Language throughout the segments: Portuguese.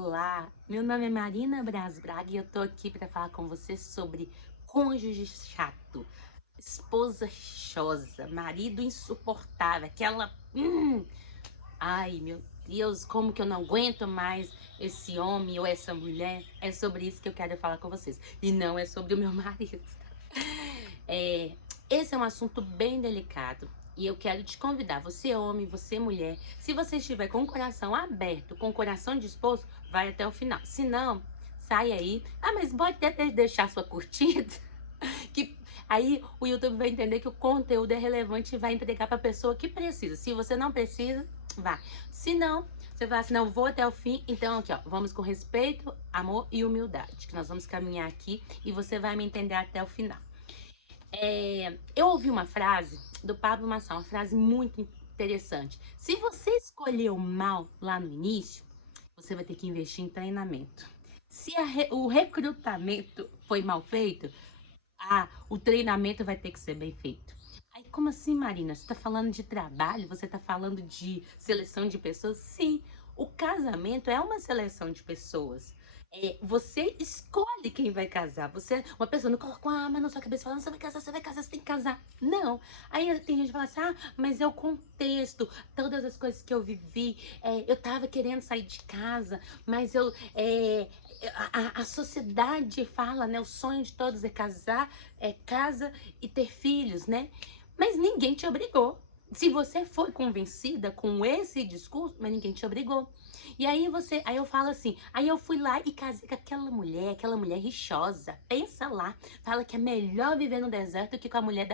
Olá, meu nome é Marina Braz Braga e eu tô aqui para falar com você sobre cônjuge chato, esposa rixosa, marido insuportável, aquela. Ai, meu Deus, como que eu não aguento mais esse homem ou essa mulher? É sobre isso que eu quero falar com vocês e não é sobre o meu marido. É, esse é um assunto bem delicado e eu quero te convidar, você homem, você mulher, se você estiver com o coração aberto, com o coração disposto, vai até o final. Se não, sai aí. Ah, mas pode até deixar sua curtida, que aí o YouTube vai entender que o conteúdo é relevante e vai entregar para a pessoa que precisa. Se você não precisa, vá. Se não, você vai assim, não vou até o fim. Então aqui, ó, vamos com respeito, amor e humildade, que nós vamos caminhar aqui e você vai me entender até o final. Eu ouvi uma frase do Pablo Marçal, uma frase muito interessante. Se você escolheu mal lá no início, você vai ter que investir em treinamento. Se o recrutamento foi mal feito, o treinamento vai ter que ser bem feito. Aí, como assim, Marina? Você está falando de trabalho? Você está falando de seleção de pessoas? Sim, o casamento é uma seleção de pessoas. Você escolhe quem vai casar. Uma pessoa não coloca uma arma na sua cabeça falando, você vai casar, você vai casar, você tem que casar. Não. Aí tem gente que fala assim, mas é o contexto, todas as coisas que eu vivi, eu tava querendo sair de casa, mas a sociedade fala, né? O sonho de todos é casar, casa e ter filhos, né? Mas ninguém te obrigou. Se você foi convencida com esse discurso, mas ninguém te obrigou. E aí eu falo assim, aí eu fui lá e casei com aquela mulher rixosa. Pensa lá, fala que é melhor viver no deserto que com a mulher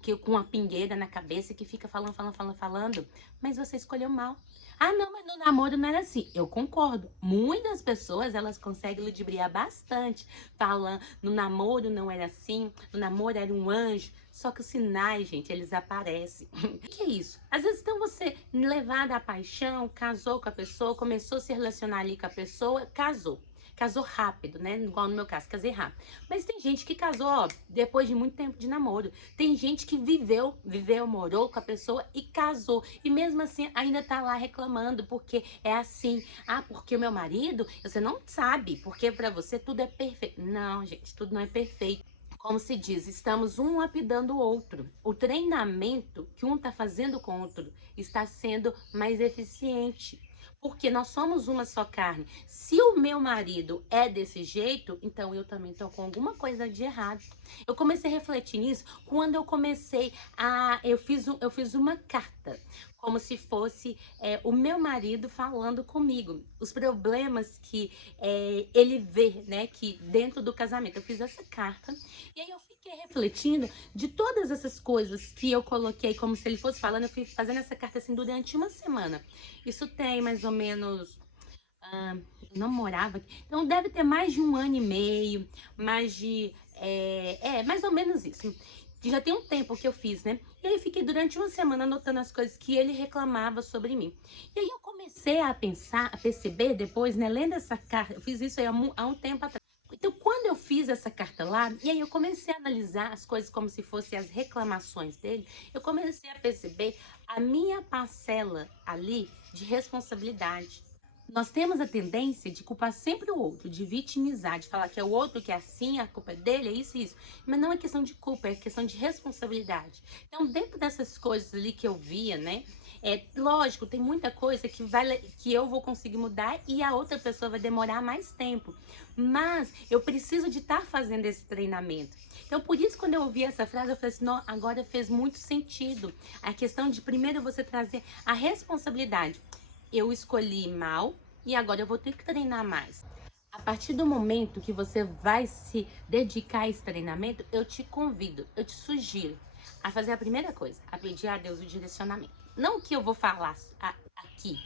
que com a pingueira na cabeça que fica falando. Mas você escolheu mal. Ah, não, mas no namoro não era assim. Eu concordo. Muitas pessoas, elas conseguem ludibriar bastante. Falando, no namoro não era assim, no namoro era um anjo. Só que os sinais, gente, eles aparecem. O que é isso? Às vezes, então, você, levada à paixão, casou com a pessoa, começou a se relacionar ali com a pessoa, casou. Casou rápido, né? Igual no meu caso, casei rápido. Mas tem gente que casou, ó, depois de muito tempo de namoro. Tem gente que viveu, morou com a pessoa e casou. E mesmo assim ainda tá lá reclamando, porque é assim. Ah, porque o meu marido, você não sabe, porque pra você tudo é perfeito. Não, gente, tudo não é perfeito. Como se diz, estamos um lapidando o outro. O treinamento que um está fazendo com o outro está sendo mais eficiente. Porque nós somos uma só carne. Se o meu marido é desse jeito, então eu também estou com alguma coisa de errado. Eu comecei a refletir nisso quando eu comecei a. Eu fiz uma carta, como se fosse o meu marido falando comigo. Os problemas que ele vê, né, que dentro do casamento. Eu fiz essa carta e aí eu fiquei refletindo de todas essas coisas que eu coloquei como se ele fosse falando. Eu fui fazendo essa carta assim durante uma semana. Isso tem mais ou menos. Eu não morava aqui. Então deve ter mais de um ano e meio, mais de. Mais ou menos isso. Já tem um tempo que eu fiz, né? E aí fiquei durante uma semana anotando as coisas que ele reclamava sobre mim. E aí eu comecei a pensar, a perceber depois, né? Lendo essa carta, eu fiz isso aí há um tempo atrás. Então, quando eu fiz essa carta lá, e aí eu comecei a analisar as coisas como se fossem as reclamações dele, eu comecei a perceber a minha parcela ali de responsabilidade. Nós temos a tendência de culpar sempre o outro, de vitimizar, de falar que é o outro que é assim, a culpa é dele, é isso e isso. Mas não é questão de culpa, é questão de responsabilidade. Então, dentro dessas coisas ali que eu via, né? Lógico, tem muita coisa que eu vou conseguir mudar e a outra pessoa vai demorar mais tempo. Mas eu preciso de estar fazendo esse treinamento. Então, por isso, quando eu ouvi essa frase, eu falei assim, não, agora fez muito sentido. A questão de primeiro você trazer a responsabilidade. Eu escolhi mal e agora eu vou ter que treinar mais. A partir do momento que você vai se dedicar a esse treinamento, eu te convido, eu te sugiro a fazer a primeira coisa, a pedir a Deus o direcionamento. Não o que eu vou falar aqui.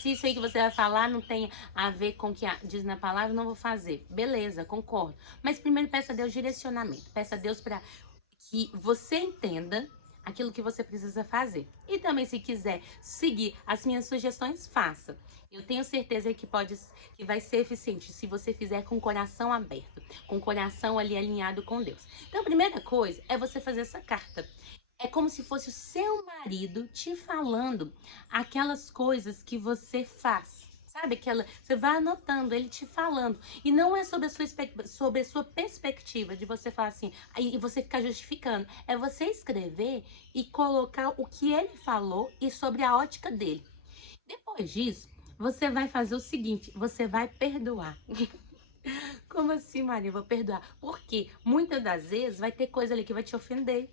Se isso aí que você vai falar não tem a ver com o que diz na palavra, não vou fazer. Beleza, concordo. Mas primeiro peça a Deus direcionamento. Peça a Deus para que você entenda aquilo que você precisa fazer. E também, se quiser seguir as minhas sugestões, faça. Eu tenho certeza que vai ser eficiente se você fizer com o coração aberto, com o coração ali alinhado com Deus. Então, a primeira coisa é você fazer essa carta. É como se fosse o seu marido te falando aquelas coisas que você faz. sabe aquela, você vai anotando, ele te falando, e não é sobre sobre a sua perspectiva de você falar assim, aí você ficar justificando, é você escrever e colocar o que ele falou e sobre a ótica dele. Depois disso, você vai fazer o seguinte, você vai perdoar. Como assim, Maria? Eu vou perdoar. Porque muitas das vezes vai ter coisa ali que vai te ofender.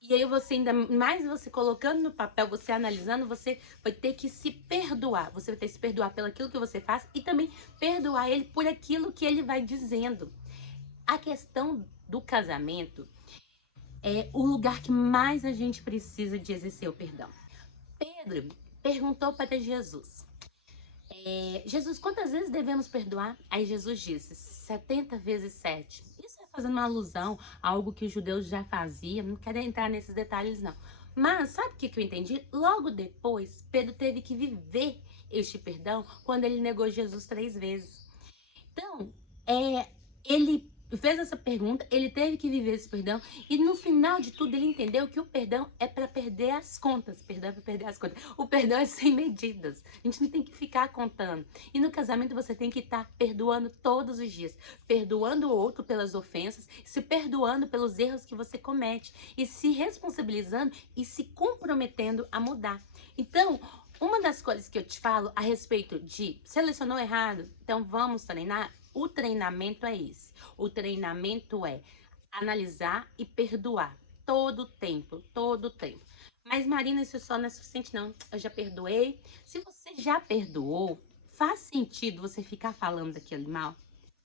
E aí você ainda mais você colocando no papel, você analisando, você vai ter que se perdoar. Você vai ter que se perdoar pelo aquilo que você faz e também perdoar ele por aquilo que ele vai dizendo. A questão do casamento é o lugar que mais a gente precisa de exercer o perdão. Pedro perguntou para Jesus: Jesus, quantas vezes devemos perdoar? Aí Jesus disse, 70 vezes 7. Isso é fazendo uma alusão a algo que os judeus já faziam, não quero entrar nesses detalhes não. Mas sabe o que eu entendi? Logo depois, Pedro teve que viver este perdão quando ele negou Jesus 3 vezes. Então, ele fez essa pergunta, ele teve que viver esse perdão, e no final de tudo ele entendeu que o perdão é para perder as contas. Perdão é para perder as contas. O perdão é sem medidas. A gente não tem que ficar contando. E no casamento você tem que estar perdoando todos os dias, perdoando o outro pelas ofensas, se perdoando pelos erros que você comete e se responsabilizando e se comprometendo a mudar. Então, uma das coisas que eu te falo a respeito de selecionou errado, então vamos treinar. O treinamento é esse. O treinamento é analisar e perdoar todo o tempo, todo o tempo. Mas, Marina, isso só não é suficiente, não. Eu já perdoei. Se você já perdoou, faz sentido você ficar falando daquele mal?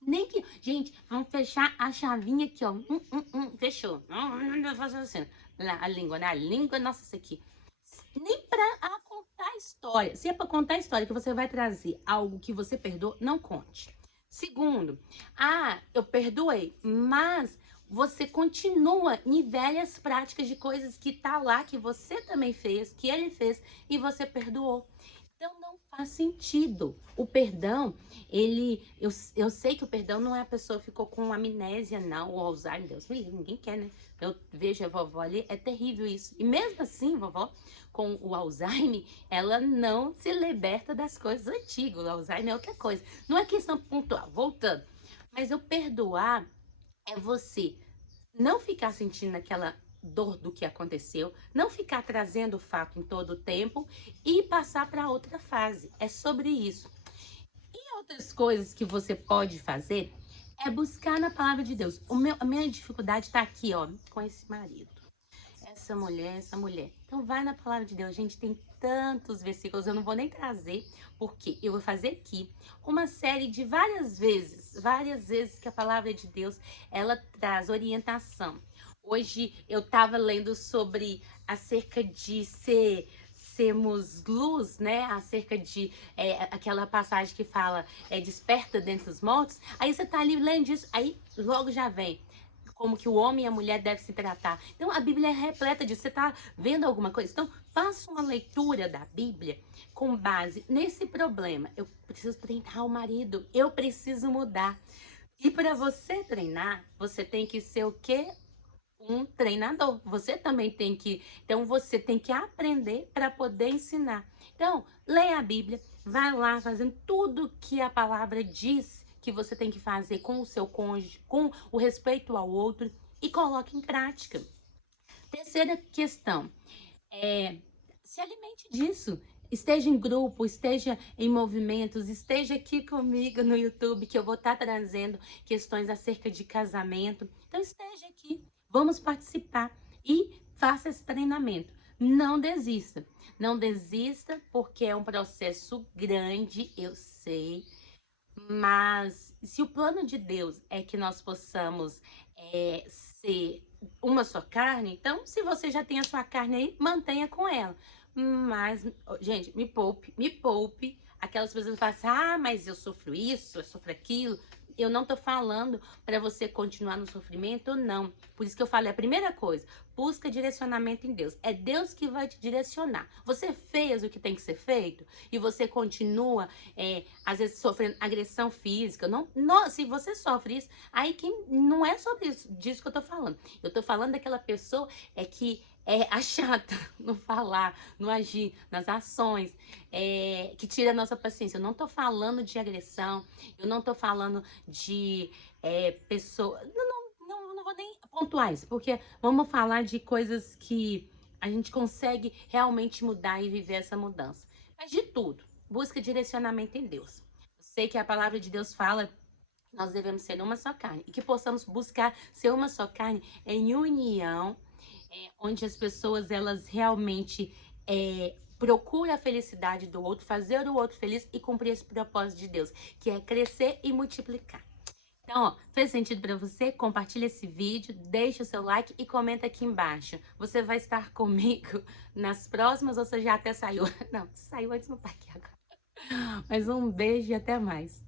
Nem que. Gente, vamos fechar a chavinha aqui, ó. Fechou. Não fazer assim. A língua, né? A língua, nossa, isso aqui. Nem pra contar a história. Se é pra contar a história que você vai trazer algo que você perdoou, não conte. Segundo, eu perdoei, mas você continua em velhas práticas de coisas que tá lá, que você também fez, que ele fez e você perdoou. Então não faz sentido. O perdão, eu sei que o perdão não é a pessoa que ficou com amnésia, não, ou Alzheimer, Deus me livre, ninguém quer, né? Eu vejo a vovó ali, é terrível isso. E mesmo assim, vovó, com o Alzheimer, ela não se liberta das coisas antigas. O Alzheimer é outra coisa. Não é questão pontual, voltando. Mas o perdoar é você não ficar sentindo aquela dor do que aconteceu, não ficar trazendo o fato em todo o tempo e passar para outra fase. É sobre isso. E outras coisas que você pode fazer é buscar na palavra de Deus. A minha dificuldade está aqui, ó, com esse marido. Essa mulher. Então vai na palavra de Deus. Gente, tem tantos versículos, eu não vou nem trazer, porque eu vou fazer aqui uma série de várias vezes que a palavra de Deus, ela traz orientação. Hoje eu estava lendo sobre acerca de sermos luz, né? Acerca de aquela passagem que fala desperta dentre os mortos. Aí você tá ali lendo isso, aí logo já vem como que o homem e a mulher devem se tratar. Então a Bíblia é repleta disso. Você está vendo alguma coisa? Então faça uma leitura da Bíblia com base nesse problema. Eu preciso treinar o marido, eu preciso mudar. E para você treinar, você tem que ser o quê? Um treinador. Você também tem que, então você tem que aprender para poder ensinar. Então, leia a Bíblia, vai lá fazendo tudo que a palavra diz que você tem que fazer com o seu cônjuge, com o respeito ao outro e coloque em prática. Terceira questão, se alimente disso. Esteja em grupo, esteja em movimentos, esteja aqui comigo no YouTube, que eu vou estar trazendo questões acerca de casamento. Então, esteja aqui, vamos participar e faça esse treinamento. Não desista, não desista, porque é um processo grande, eu sei, mas se o plano de Deus é que nós possamos ser uma só carne, então se você já tem a sua carne aí, mantenha com ela. Mas, gente, me poupe. Aquelas pessoas que falam assim, mas eu sofro isso, eu sofro aquilo. Eu não tô falando para você continuar no sofrimento, não. Por isso que eu falei, a primeira coisa, busca direcionamento em Deus. É Deus que vai te direcionar. Você fez o que tem que ser feito e você continua, às vezes, sofrendo agressão física. Se você sofre isso, aí não é sobre isso, disso que eu tô falando. Eu tô falando daquela pessoa que a chata no falar, no agir, nas ações, que tira a nossa paciência. Eu não tô falando de agressão, eu não tô falando de pessoa. Não vou nem pontuar isso, porque vamos falar de coisas que a gente consegue realmente mudar e viver essa mudança. Mas de tudo, busca direcionamento em Deus. Eu sei que a palavra de Deus fala que nós devemos ser uma só carne e que possamos buscar ser uma só carne em união, onde as pessoas elas realmente procuram a felicidade do outro, fazer o outro feliz e cumprir esse propósito de Deus, que é crescer e multiplicar. Então, ó, fez sentido para você? Compartilha esse vídeo, deixa o seu like e comenta aqui embaixo. Você vai estar comigo nas próximas ou você já até saiu? Não, saiu antes, não tá aqui agora. Mas um beijo e até mais.